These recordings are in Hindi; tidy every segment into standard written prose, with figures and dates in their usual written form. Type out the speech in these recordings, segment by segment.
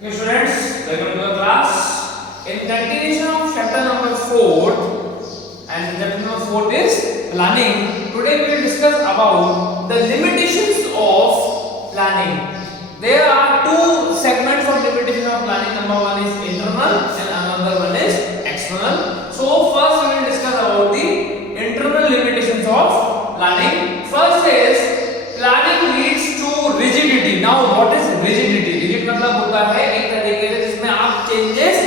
Okay, students, welcome to the class. In continuation of chapter number 4, and chapter number 4 is planning. Today we will discuss about the limitations of planning. There are two segments of limitation of planning. Number one is internal and another one is external. So first we will discuss about the internal limitations of planning. First is planning leads to rigidity. Now what is rigidity? rigid मतलब होता है एक तरीके से जिसमें आप चेंजेस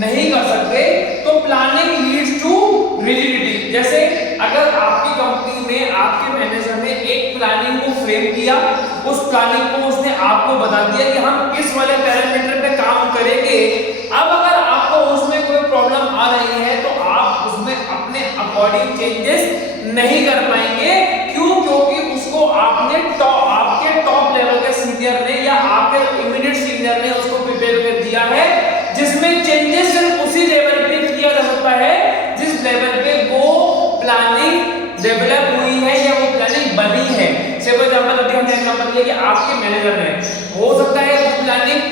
नहीं कर सकते, तो प्लानिंग लीड्स टू रिजिडिटी। जैसे अगर आपकी कंपनी में आपके मैनेजर ने एक प्लानिंग को फ्रेम किया, उस प्लानिंग को उसने आपको बता दिया कि हम इस वाले पैरामीटर पे काम करेंगे। अब अगर आपको उसमें कोई प्रॉब्लम आ रही है तो आप उसमें अपने अकॉर्डिंग चेंजेस नहीं कर पाएंगे। क्यों? क्योंकि उसको आपके टॉप लेवल के सीनियर ने या आपके इमीडिएट सीनियर ने उसको प्रिपेयर कर दिया है, जिसमें चेंजेस सिर्फ उसी लेवल पे किया जा सकता है जिस लेवल पे वो प्लानिंग डेवलप हुई है या वो प्लानिंग बनी है। फॉर एग्जांपल अभी हमने एग्जांपल लिया कि आपके मैनेजर ने, हो सकता है वो प्लानिंग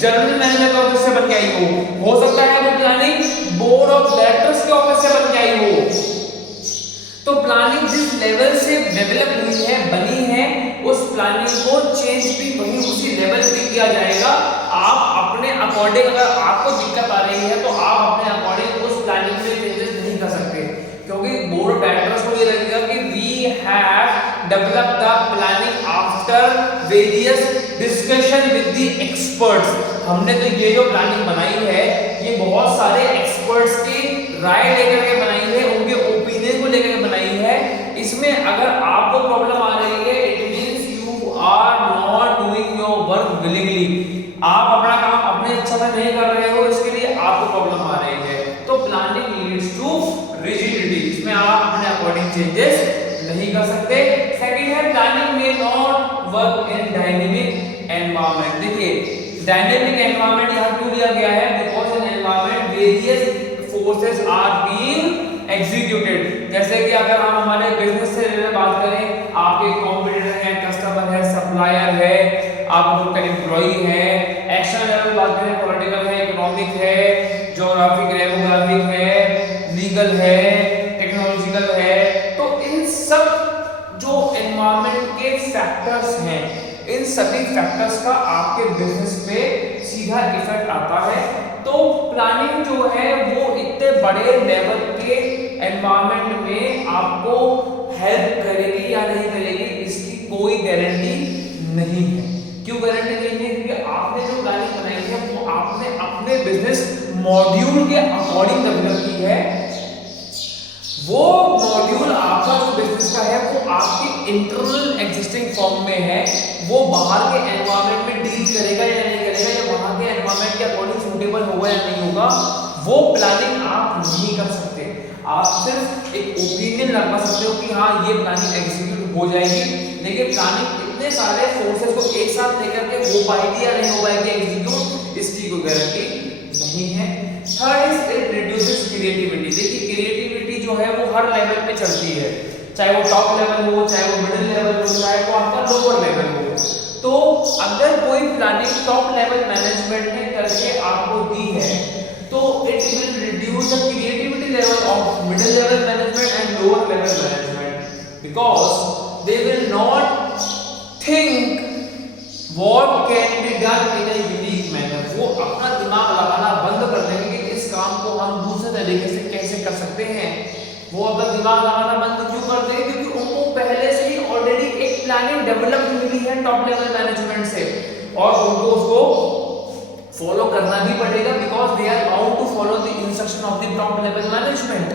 जनरल मैनेजर के ऑफिस से बन के आई हो सकता है वो प्लानिंग बोर्ड ऑफ डायरेक्टर्स के ऑफिस से बन के आई हो। तो प्लानिंग जिस लेवल से डेवलप हुई है, बनी है, उस प्लानिंग को चेंज भी वही उसी लेवल पे किया जाएगा। आप अपने अकॉर्डिंग, अगर आपको दिक्कत आ रही है तो आप अपने अकॉर्डिंग उस प्लानिंग में चेंजेस नहीं कर सकते, क्योंकि बोर्ड ऑफ डायरेक्टर्स को ये लगेगा कि we have developed the planning after various discussion with the experts. हमने तो ये जो प्लानिंग बनाई है ये बहुत सारे एक्सपर्ट्स की राय लेकर के बनाई है, उनके ओपिनियन को लेकर के बनाई है। इसमें अगर आपको प्रॉब्लम आ रही है, it means you are not doing your work willingly. आप अपना काम अपने इच्छा से नहीं कर रहे हो, इसके लिए आपको प्रॉब्लम आ रही है। तो प्लानिंग लीड्स टू रिजिडिटी, इसमें आप अपने अकॉर्डिंग चेंजेस नहीं कर सकते। सेकंड है प्लानिंग में not work in dynamic environment. देखिए डायनेमिक एनवायरनमेंट यहाँ क्यों लिया गया है? Because in environment various forces are being executed. जैसे कि अगर हम हमारे बिजनेस से रिलेटेड बात करें, आपके कॉम्पिटिटर है, कस्टमर है, सप्लायर है, आपका एम्प्लॉई है। एक्शन लेवल बात करें, पॉलिटिकल है, इकोनॉमिक है, ज्योग्राफिक डेमोग्राफिक है, लीगल है, टेक्नोलॉजिकल है। तो इन सब जो एनवायरनमेंट के फैक्टर्स हैं, इन सभी फैक्टर्स का आपके बिजनेस पे सीधा इफेक्ट आता है। तो प्लानिंग जो है वो इतने बड़े लेवल के एनवायरनमेंट में आपको हेल्प करेगी या नहीं करेगी, इसकी कोई गारंटी नहीं है। क्यों गारंटी नहीं है? क्योंकि आपने जो प्लानिंग बनाई है वो आपने अपने बिजनेस मॉड्यूल के अकॉर्डिंग डेवलप की है। वो मॉड्यूल आपका जो बिजनेस का है वो आपकी इंटरनल एग्जिस्टिंग फॉर्म में है, वो बाहर के एनवायरनमेंट में डील करेगा या नहीं करेगा, या वहां के एनवायरनमेंट के अकॉर्डिंग सूटेबल होगा या नहीं होगा, वो प्लानिंग आप नहीं कर सकते। आप सिर्फ एक ओपिनियन लगा सकते हो कि हाँ ये प्लानिंग एग्जीक्यूट हो जाएगी, लेकिन प्लानिंग इतने सारे फोर्सेस को एक साथ लेकर के हो पाएगी या नहीं हो पाएगी एग्जीक्यूट, इसकी कोई गारंटी नहीं है। Third is it reduces creativity. देखिए क्रिएटिविटी जो है वो हर लेवल पे चलती है, चाहे वो टॉप लेवल हो, चाहे वो मिडिल लेवल हो, चाहे वो आपका लोअर लेवल हो। तो अगर कोई प्लानिंग टॉप लेवल मैनेजमेंट ने करके आपको दी है तो it will reduce the creativity level of middle level management and lower level management, because they will not think what can be done in a unique manner. वो अपना दिमाग लगाना बंद कर देंगे कि इस काम को हम दूसरे तरीके से कैसे कर सकते हैं। वो अपना दिमाग लगाना बंद क्यों कर देंगे? क्योंकि उनको पहले से ही ऑलरेडी एक प्लानिंग डेवलप हुई है टॉप लेवल मैनेजमेंट से, और उनको उसको फॉलो करना भी पड़ेगा, because they are bound to follow the instruction of the top level management.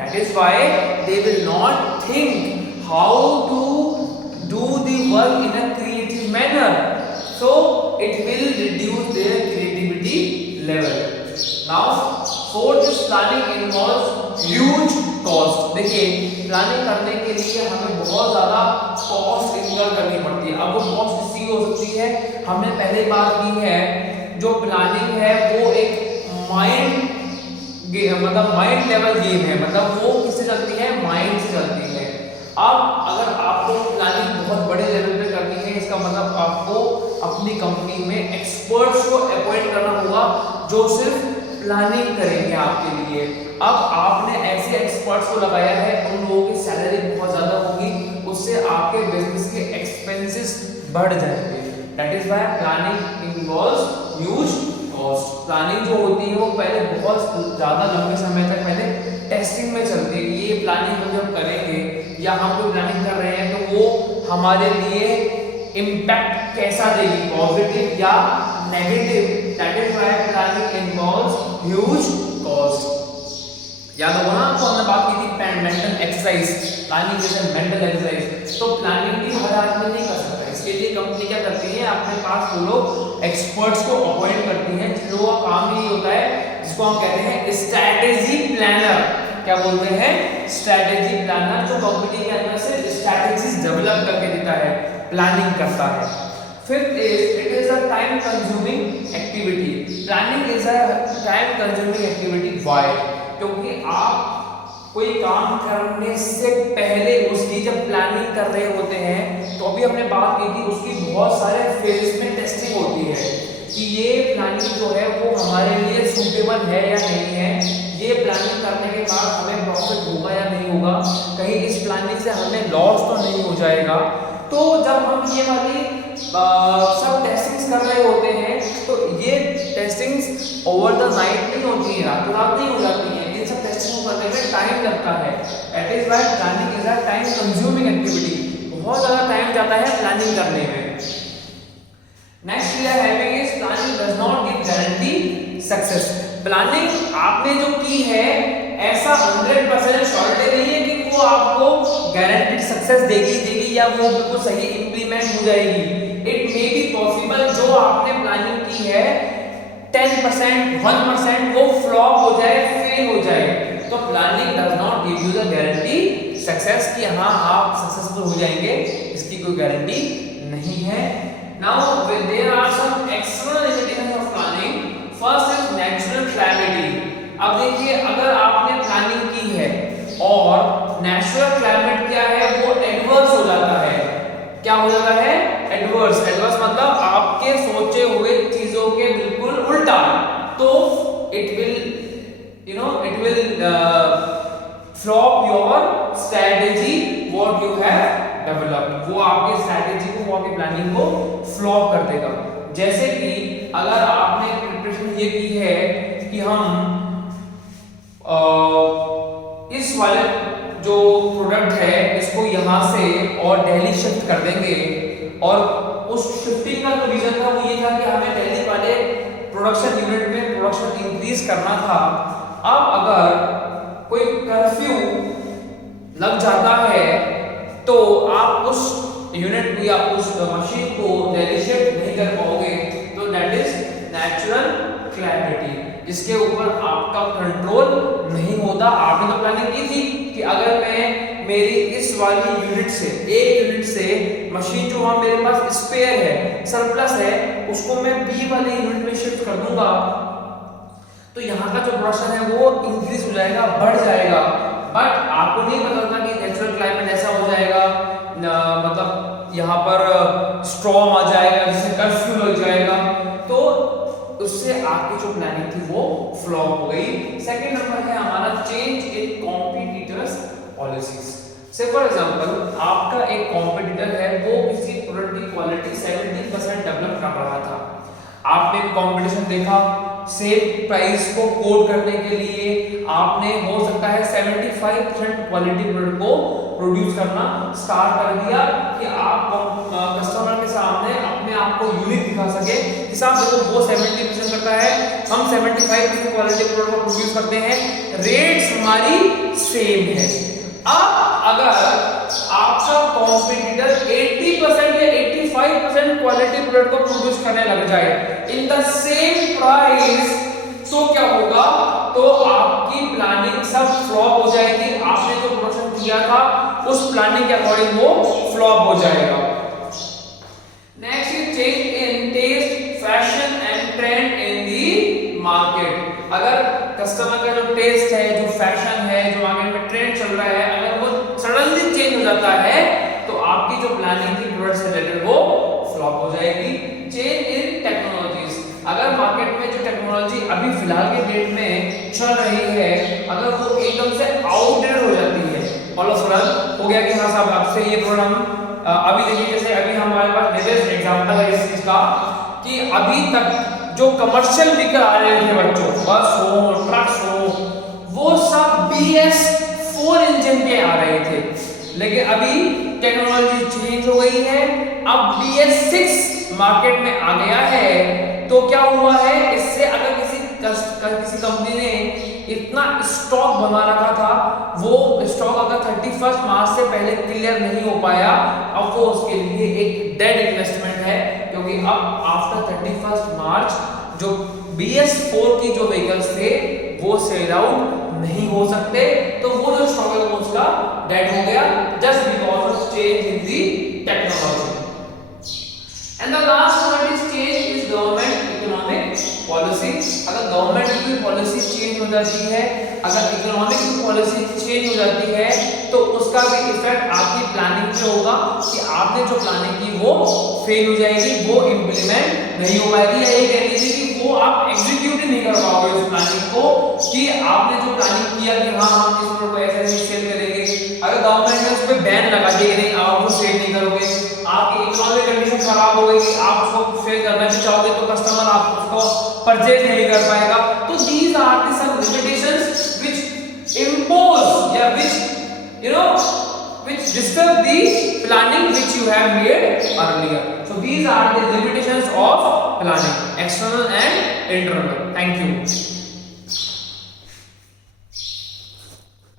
That is why they will not think how to do the work in a creative manner, so it will reduce their creativity level. Now fourth is planning involves huge cost. देखिए प्लानिंग करने के लिए हमें बहुत ज्यादा कॉस्ट इनकर करनी पड़ती है। अब वो कॉस्ट किसी हो सकती है, हमने पहले बात की है, जो प्लानिंग है वो एक माइंड लेवल गेम है, मतलब वो किससे चलती है? माइंड से चलती है। अब अगर आपको प्लानिंग बहुत बड़े लेवल पे करनी है, इसका का मतलब आपको अपनी कंपनी में एक्सपर्ट्स को अपॉइंट करना होगा जो सिर्फ प्लानिंग करेंगे आपके लिए। अब आपने ऐसे एक्सपर्ट्स को लगाया है, उन लोगों की सैलरी बहुत ज़्यादा होगी, उससे आपके बिजनेस के एक्सपेंसेस बढ़ जाएंगे। That is why planning involves huge cost. Planning जो होती है वो पहले बहुत ज़्यादा लंबे समय तक पहले टेस्टिंग में चलती है। ये प्लानिंग हम जब करेंगे या हम कोई प्लानिंग कर रहे हैं तो वो हमारे लिए इम्पैक्ट कैसा देगी, पॉजिटिव या negative. That is why planning involves huge cost. याद होगा ना आपको, हमने बात की थी mental exercise, planning is a mental exercise. तो प्लानिंग भी हर आदमी नहीं कर सकता। इसके लिए कंपनी क्या करती है, अपने पास वो लोग एक्सपर्ट्स को अपॉइंट करती है जिन लोगों का काम ही होता है, जिसको हम कहते हैं स्ट्रैटेजी प्लानर। क्या बोलते हैं, स्ट्रैटेजी प्लानर, जो कंपनी के अंदर से स्ट्रैटेजीज डेवलप करके देता है, प्लानिंग करता है। Fifth is it is a time consuming activity. Planning is a time consuming activity. Why? क्योंकि आप कोई काम करने से पहले उसकी जब प्लानिंग कर रहे होते हैं तो अभी हमने बात की थी उसकी बहुत सारे फेज में टेस्टिंग होती है कि ये प्लानिंग जो है वो हमारे लिए सूटेबल है या नहीं है, ये प्लानिंग करने के बाद हमें प्रॉफिट होगा या नहीं होगा, कहीं इस प्लानिंग से हमें लॉस तो नहीं हो जाएगा। तो जब हम ये वाली सब टेस्टिंग्स कर रहे होते हैं तो ये टेस्टिंग्स ओवर द नाइट नहीं होती है, रातों रात नहीं हो जाती है। इन सब टेस्टिंग को करने में टाइम लगता है। That is why planning is a time consuming activity. बहुत ज़्यादा टाइम जाता है प्लानिंग करने में। Next we are having is planning does not give guarantee success. Planning आपने जो की है ऐसा 100% श्योरिटी नहीं है कि वो आपको गारंटीड सक्सेस देगी या वो बिल्कुल सही इंप्लीमेंट हो जाएगी। इट मे बी पॉसिबल जो आपने प्लानिंग की है 10%, 1% वो फ्लॉप हो जाए, फेल हो जाए। तो planning does not give you the guarantee success कि हाँ आप सक्सेसफुल हो जाएंगे, इसकी कोई गारंटी नहीं है। Now there are some external limitations of planning. First is natural climatic. अब देखिए, अगर आपने प्लानिंग की है और नेचुरल क्लाइमेट क्या है, वो एडवर्स हो जाता है। क्या हो जाता है, एडवर्स। एडवर्स मतलब आपके सोचे हुए चीजों के बिल्कुल उल्टा, तो it will flop your strategy what you have developed. वो आपके स्ट्रैटेजी को, वो आपकी प्लानिंग को फ्लॉप कर देगा। जैसे कि अगर आपने प्रिपरेशन ये की है कि हम इस वाले जो प्रोडक्ट है इसको यहाँ से और दिल्ली शिफ्ट कर देंगे, और उस शिफ्टिंग का जो रीजन था वो ये था कि हमें दिल्ली वाले प्रोडक्शन यूनिट में प्रोडक्शन इंक्रीज करना था। अब अगर कोई कर्फ्यू लग जाता है तो आप उस यूनिट या उस मशीन को दिल्ली शिफ्ट नहीं कर पाओगे। तो दैट इज नेचुरल क्लैरिटी, जिसके ऊपर आपका कंट्रोल नहीं होता। आपने तो प्लानिंग की थी कि अगर मैं मेरी इस वाली यूनिट से, एक यूनिट से मशीन जो वहां मेरे पास स्पेयर है, सरप्लस है, उसको मैं बी वाली यूनिट में शिफ्ट कर दूंगा तो यहाँ का जो प्रोडक्शन है वो इंक्रीज हो जाएगा, बढ़ जाएगा। बट आपको नहीं पता था कि नेचुरल क्लाइमेट ऐसा हो जाएगा, मतलब यहाँ पर स्टॉर्म आ जाएगा जिससे कर्फ्यू लग जाएगा, तो उससे आपकी जो प्लानिंग थी वो फ्लॉप हो गई। सेकंड नंबर है हमारा चेंज इन कॉम्पिटिटर्स पॉलिसीज। से फॉर एग्जांपल आपका एक कॉम्पिटिटर है, वो किसी प्रोडक्ट की क्वालिटी 70% डेवलप कर रहा था। आपने कंपटीशन देखा, सेम प्राइस को कोट करने के लिए आपने हो सकता है 75% क्वालिटी प्रोडक्ट को प्रोड्यूस करना स्टार्ट कर दिया कि आप कस्टमर के सामने अपने आप को यूनिक दिखा सके। हिसाब से वो 70% करता है, हम 75% क्वालिटी प्रोडक्ट को प्रोड्यूस करते हैं, रेट्स हमारी सेम है। अब अगर आपका कॉम्पिटिटर 80% या 85% क्वालिटी प्रोडक्ट को प्रोड्यूस करने लग जाए इन द सेम प्राइस, तो क्या होगा, तो आपकी प्लानिंग सब फ्लॉप हो जाएगी। आपने जो प्रोडक्शन किया था उस प्लानिंग के अकॉर्डिंग वो फ्लॉप हो जाएगा। Next is change in taste, fashion and trend in the market. अगर कस्टमर का जो टेस्ट है, जो फैशन है, जो मार्केट में ट्रेंड चल रहा है, अगर वो सडनली चेंज हो जाता है तो आपकी जो प्लानिंग थी प्रोडक्ट से रिलेटेड वो फ्लॉप हो जाएगी। चेंज इन टेक्नोलॉजीज, अगर मार्केट में जो टेक्नोलॉजी अभी फिलहाल के डेट में चल रही है अगर वो एकदम से आउटडेटेड हो जाती है, ऑल ऑफ सडन हो गया कि हाँ साहब आपसे ये प्रोग्राम अभी देखिए जैसे अभी हमारे पास लेटेस्ट एग्जांपल है इस चीज का कि अभी तक जो कमर्शियल व्हीकल आ रहे थे बच्चों, बस हो ट्रक्स हो, वो सब BS4 इंजन के आ रहे थे, लेकिन अभी टेक्नोलॉजी चेंज हो गई है, अब BS6 मार्केट में आ गया है। तो क्या हुआ है, इससे अगर किसी कंपनी ने इतना स्टॉक बना रखा था, वो स्टॉक अगर 31 मार्च से पहले क्लियर नहीं हो पाया, अब वो उसके लिए एक डेड इन्वेस्टमेंट है, क्योंकि अब आफ्टर 31 मार्च जो BS4 की जो व्हीकल्स थे वो सेल आउट नहीं हो सकते, तो वो जो स्टॉक है वो उसका डेड हो गया just because of change in the technology. And the last one is change is government economic policy. अगर गवर्नमेंट की पॉलिसी चेंज हो जाती है, अगर इकोनॉमिक की पॉलिसी चेंज हो जाती है, तो उसका भी इफेक्ट आपकी प्लानिंग पे होगा कि आपने जो प्लानिंग की वो फेल हो जाएगी, वो इम्प्लीमेंट नहीं हो पाएगी, या ये कह लीजिए कि वो आप एग्जीक्यूट ही नहीं कर पाओगे उस प्लानिंग को, कि आपने जो प्लानिंग किया कि हाँ हम इस प्रोडक्ट को ऐसे सेल करेंगे, अगर गवर्नमेंट ने उस पर बैन लगा दिया कि नहीं आप वो सेल नहीं करोगे, आपकी इकोनॉमिक कंडीशन खराब हो गई कि आप उसको सेल करना भी चाहोगे तो कस्टमर आप उसको परचेज नहीं कर पाएगा, तो these are the some limitations which impose या which disturb the planning which you have made earlier. So these are the limitations of planning, external and internal. Thank you.